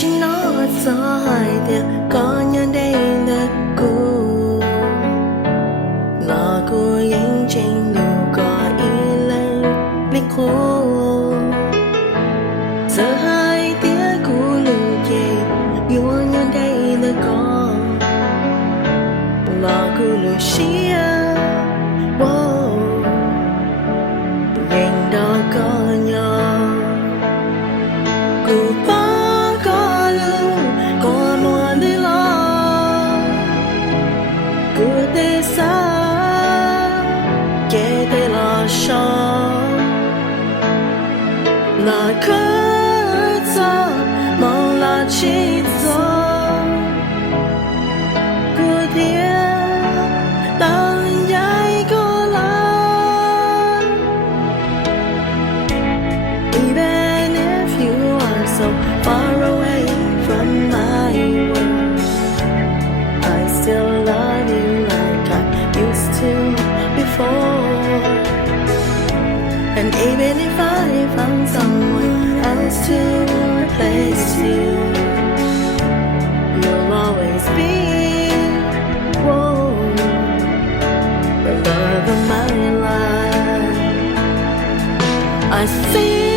chỉ nó gió hai tia có nhân đây là cô là cô yên trên nụ có ý lên lịch khô giờ hai tia cô lù chê yêu nhân đây là có là cô lù xia wow nhìn đó có nhau cô ba có lưu có mua đi lo cô tê xa kể tê lo sao là khơi gió mong là chỉ gió cô thiên đang dạy cô là even if you are so far away from my world I still love you like I used to before and even if I found someone else to replace you you'll always be whoa, the love of my life I see